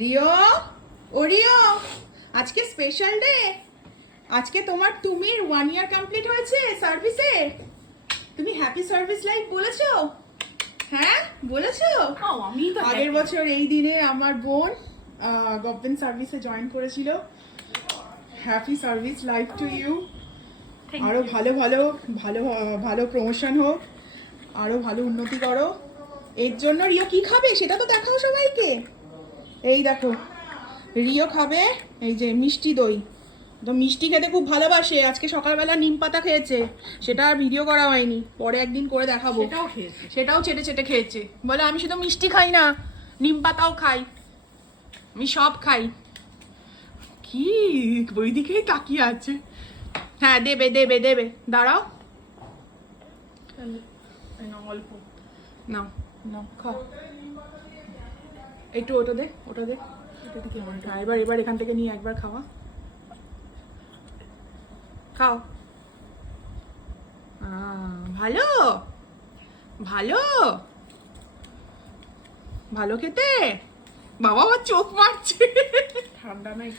Rio, ও Rio, আজকে special day. আজকে তোমার তুমির 1 ইয়ার কমপ্লিট হয়েছে সার্ভিসে। তুমি হ্যাপি সার্ভিস লাইফ বলেছো? হ্যাঁ বলেছো? আমি তো আগের বছর এই দিনে আমার বোন গভর্নমেন্ট সার্ভিসে জয়েন করেছিল। Happy service life to you. আরো ভালো ভালো ভালো ভালো প্রমোশন হোক, আরো ভালো উন্নতি করো। এর জন্য রিও কি খাবে সেটা তো দেখাও সবাইকে। এই দেখো, রিও খাবে এই যে মিষ্টি দই। তো মিষ্টি খেতে খুব ভালোবাসে। আজকে সকালবেলা নিম পাতা খেয়েছে, সেটা আর ভিডিও করা হয়নি, পরে একদিন করে দেখাবো। সেটাও খেয়েছে। সেটাও চেটে চেটে খেয়েছে। বলে আমি শুধু মিষ্টি খাই না, নিম পাতাও খাই, আমি সব খাই। কি ওই দিকেই তাকিয়ে আছে। হ্যাঁ দেবে দেবে দেবে, দাঁড়াও। অল্প নাও নাও খাও, একটু ওটা দে, ওটা দে। হ্যাঁ এবার এবার এখান থেকে নিয়ে একবার খাওয়া, খাও। ভালো ভালো ভালো খেতে। বাবা আমার চোখ মারছে। ঠান্ডা নাই।